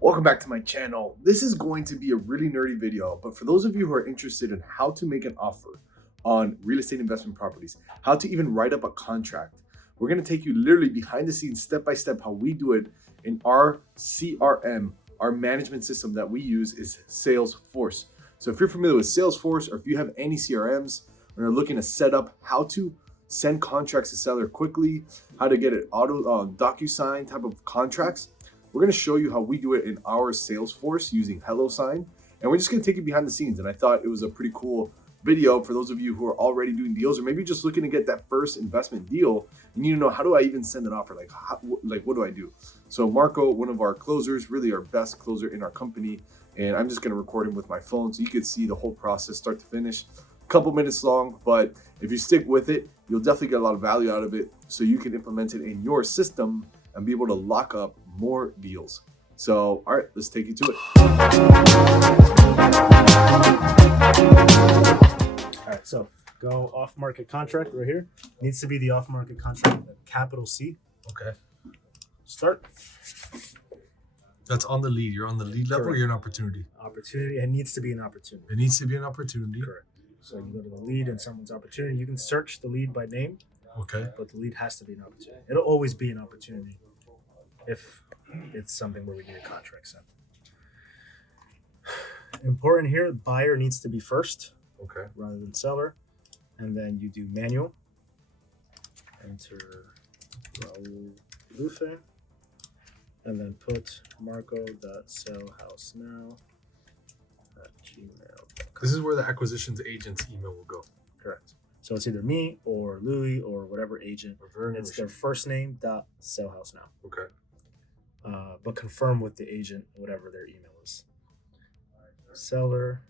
Welcome back to my channel. This is going to be a really nerdy video, but for those of you who are interested in how to make an offer on real estate investment properties, how to even write up a contract, we're going to take you literally behind the scenes, step by step, how we do it in our CRM. Our management system that we use is Salesforce. So if you're familiar with Salesforce, or if you have any CRMs and are looking to set up how to send contracts to seller quickly, how to get it auto DocuSign type of contracts, we're going to show you how we do it in our Salesforce using HelloSign. And we're just going to take you behind the scenes. And I thought it was a pretty cool video for those of you who are already doing deals, or maybe just looking to get that first investment deal. You need to know, how do I even send an offer? What do I do? So Marco, one of our closers, really our best closer in our company, and I'm just going to record him with my phone so you can see the whole process start to finish. A couple minutes long, but if you stick with it, you'll definitely get a lot of value out of it so you can implement it in your system and be able to lock up more deals. So, all right, let's take you to it. All right, so go off-market contract right here. Needs to be the off-market contract, capital C. Okay. Start. That's on the lead. You're on the lead level, or you're an opportunity? Opportunity. It needs to be an opportunity. It needs to be an opportunity. Correct. So you go to the lead and someone's opportunity. You can search the lead by name. Okay. But the lead has to be an opportunity. It'll always be an opportunity if it's something where we need a contract sent. Important here, buyer needs to be first. Okay. Rather than seller. And then you do manual. Enter Raul Lufe. And then put marco.sellhousenow@gmail.com. This is where the acquisitions agent's email will go. Correct. So it's either me or Louis or whatever agent. It's their first name .sellhousenow. Okay. But confirm with the agent whatever their email is. Seller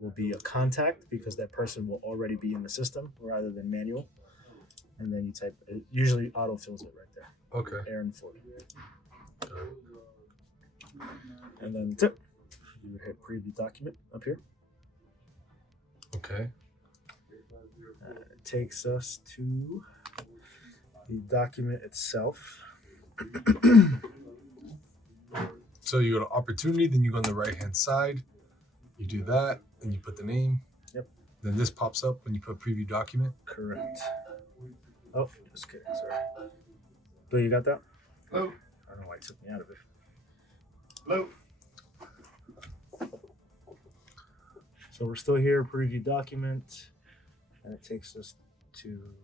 will be a contact because that person will already be in the system rather than manual. And then you type it. Usually auto fills it right there. Okay. Aaron Ford. And then tip. You would hit preview document up here. Okay. It takes us to the document itself. So you go to opportunity, then you go on the right hand side. You do that, and you put the name. Yep. Then this pops up when you put preview document. Correct. Oh, just kidding. Sorry. Blue, you got that? Hello. I don't know why it took me out of it. Hello. So we're still here, preview document, and it takes us to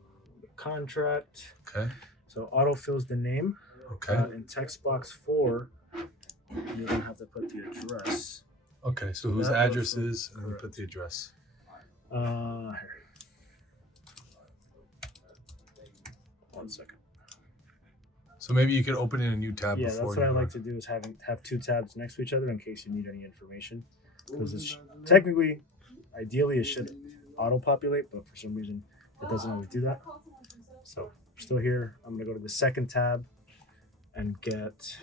the contract. Okay. So auto fills the name. Okay. In text box 4, you're gonna have to put the address. Okay. So whose address is, and then put the address. Here. 1 second. So maybe you could open in a new tab. Yeah, before that's what I like to do is have two tabs next to each other in case you need any information. Because it's technically, ideally, it should auto-populate, but for some reason, it doesn't always do that. So we're still here. I'm going to go to the second tab and get...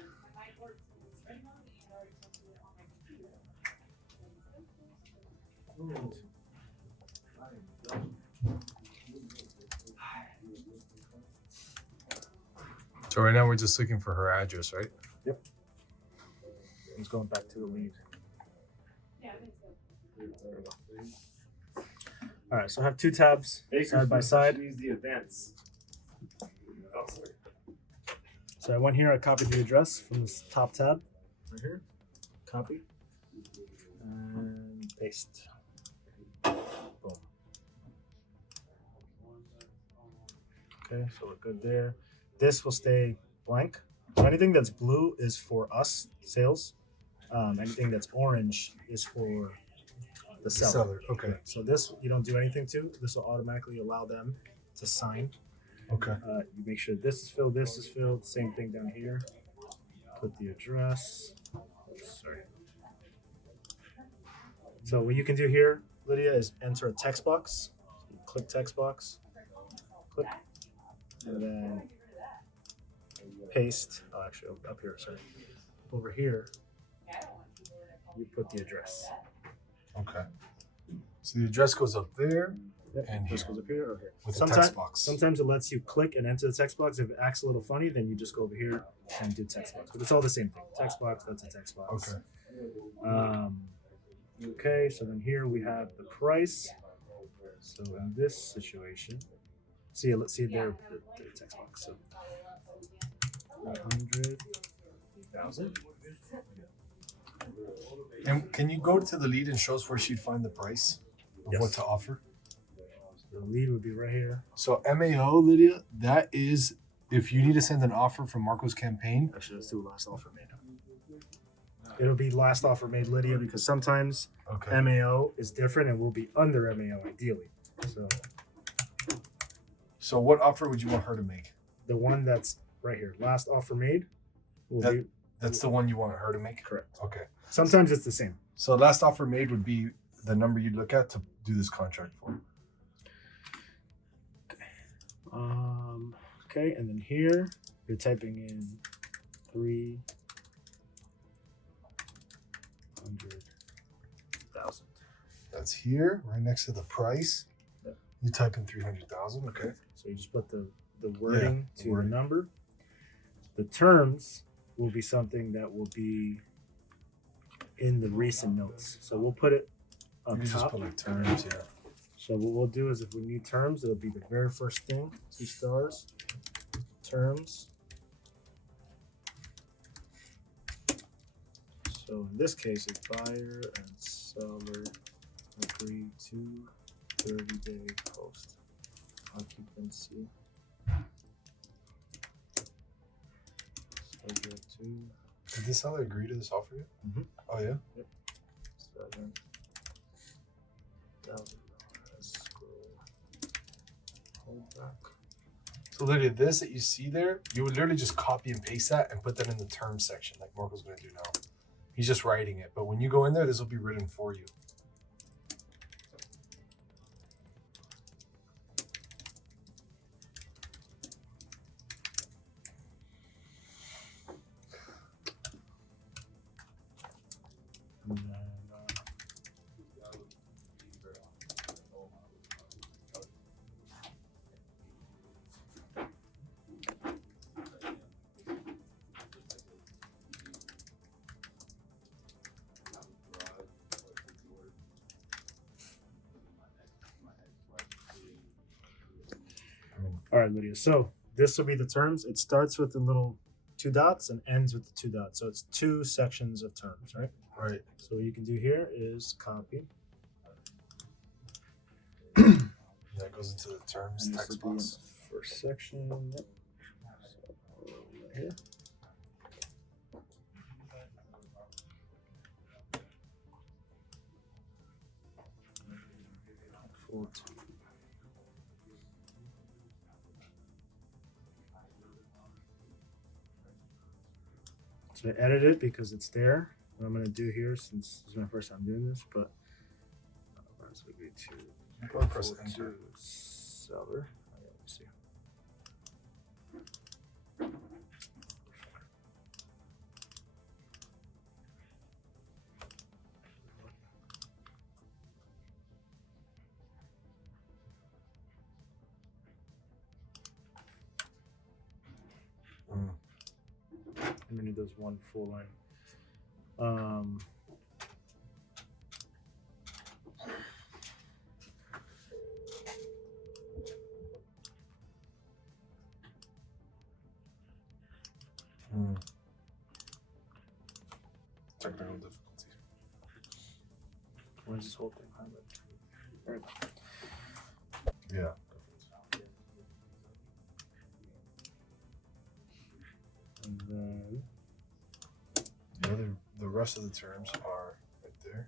So right now we're just looking for her address, right? Yep. It's going back to the lead. All right, so I have two tabs side by side. Use the events. So I went here, I copied the address from this top tab right here. Copy and paste. Boom. Okay, so we're good there. This will stay blank. So anything that's blue is for us, sales. Anything that's orange is for the seller. Okay. So this, you don't do anything to. This will automatically allow them to sign. Okay. You make sure this is filled, this is filled. Same thing down here. Put the address. Oops, sorry. So what you can do here, Lydia, is enter a text box. Click text box. Click. And then paste. Oh, actually, up here, sorry. Over here, you put the address. Okay. So the address goes up there. Yep. And This here. goes up here or here. With the Sometimes, text box. sometimes it lets you click and enter the text box. If it acts a little funny, then you just go over here and do text box. But it's all the same thing. Text box, that's a text box. Okay. Okay, so then here we have the price. So in this situation, let's see there the text box. So 100,000. And can you go to the lead and show us where she'd find the price of Yes. what to offer? The lead would be right here. So MAO, Lydia, that is if you need to send an offer from Marco's campaign. Actually, let's do last offer made. It'll be last offer made, Lydia, because sometimes Okay. MAO is different and will be under MAO ideally. So what offer would you want her to make? The one that's right here, last offer made, will That- be That's the one you want her to make? correct. Okay. Sometimes it's the same. So last offer made would be the number you'd look at to do this contract for. Okay, and then here you're typing in 300,000. That's here, right next to the price. Yeah. You type in 300,000. Okay. So you just put the wording the to wording. the number. The terms will be something that will be in the recent notes. So we'll put it up You just top. put like terms, yeah. So what we'll do is if we need terms, it'll be the very first thing, 2 stars, terms. So in this case, it's buyer and seller agree to 30-day post occupancy. Subject to Did this seller agree to this offer yet? Mhm. Oh yeah. $7,000. Scroll. Hold back. So literally this that you see there, you would literally just copy and paste that and put that in the terms section like Marco's gonna do now. He's just writing it. But when you go in there, this will be written for you. And then, all right, Lydia. So this will be the terms. It starts with the little 2 dots and ends with the 2 dots. So it's 2 sections of terms, right? Right. So what you can do here is copy. That goes into the terms And this text will be in box. the first section. Yep. So right here. So I edited it because it's there. What I'm going to do here, since this is my first time doing this, but let's go to Go press enter. seller. Let me see. Mm. I'm gonna do this one full line. Mm. Technical difficulties. Where's this whole thing highlighted? There we go. Yeah. And then The rest of the terms are right there.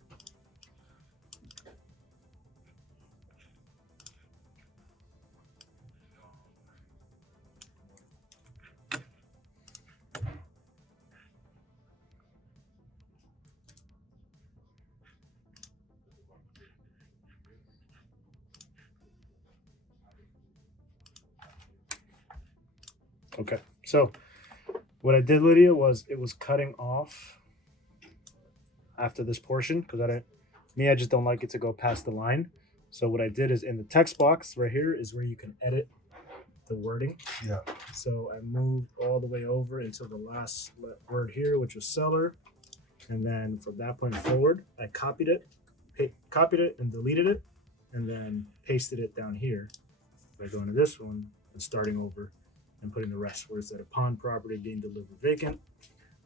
okay. So what I did, Lydia, was it was cutting off after this portion because I just don't like it to go past the line. So what I did is in the text box right here is where you can edit the wording. Yeah. So I moved all the way over until the last word here, which was seller. And then from that point forward, I copied it and deleted it, and then pasted it down here by going to this one and starting over and putting the rest where it said upon property being delivered vacant.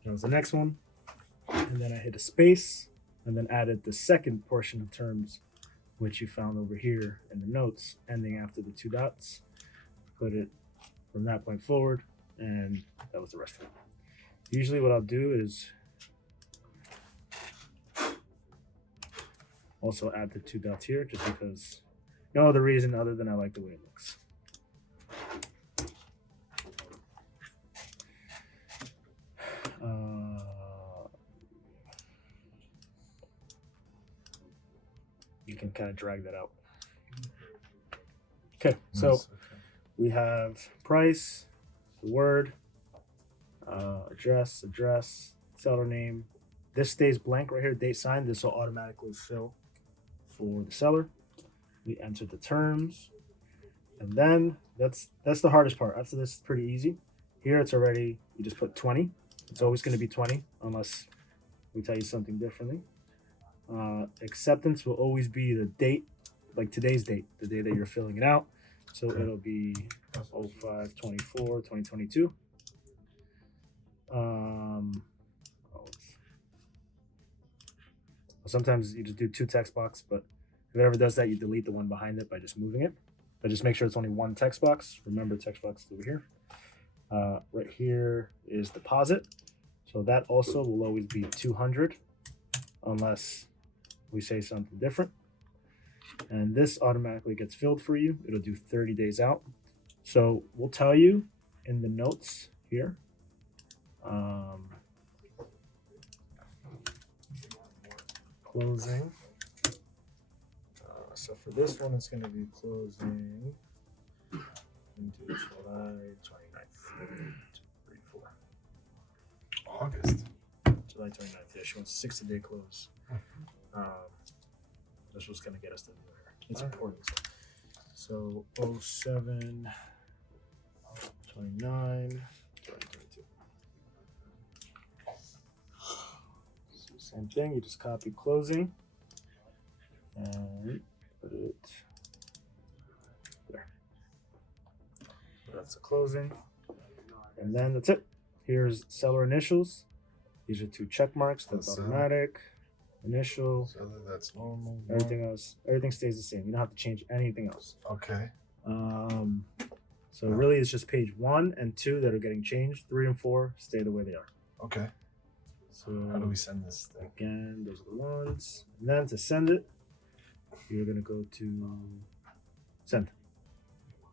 That was the next one. And then I hit a space and then added the second portion of terms, which you found over here in the notes, ending after the 2 dots. Put it from that point forward, and that was the rest of it. Usually what I'll do is also add the 2 dots here, just because no other reason other than I like the way it looks. You can kind of drag that out. Okay, so Nice. Okay. we have price, the word, address, seller name. This stays blank right here, date signed. This will automatically fill for the seller. We enter the terms, and then that's the hardest part. After this, it's pretty easy. Here it's already, you just put 20. It's always going to be 20 unless we tell you something differently. Acceptance will always be the date, like today's date, the day that you're filling it out. So it'll be 05/24/2022. Sometimes you just do 2 text box, but if it ever does that, you delete the one behind it by just moving it. But just make sure it's only 1 text box. Remember, text box is over here. Right here is deposit. So that also will always be 200 unless we say something different. And this automatically gets filled for you. It'll do 30 days out. So we'll tell you in the notes here. Closing. So for this one, it's going to be closing into July 29th. 1, 2, 3, 4. August. July 29th. Yeah, she wants a 60-day close. That's what's going to get us to the new year. It's important. So 07, 29, 2022. So same thing. You just copy closing and put it there. So that's the closing. And then that's it. Here's seller initials. These are 2 check marks. That's automatic. Initial. So that's normal. Everything else, everything stays the same. You don't have to change anything else. Okay. So really, it's just page 1 and 2 that are getting changed. 3 and 4 stay the way they are. Okay. So How do we send this thing? again, those are the ones. And then to send it, you're gonna go to send.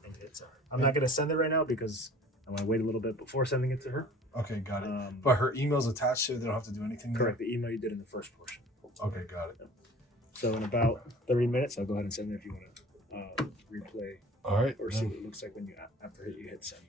And hit send. I'm not gonna send it right now because I want to wait a little bit before sending it to her. Okay, got it. But her email's attached to it. They don't have to do anything. Correct. The email you did in the first portion. Okay, got it. So in about 30 minutes, I'll go ahead and send it if you want to replay All right. or see what it looks like when you after you hit send.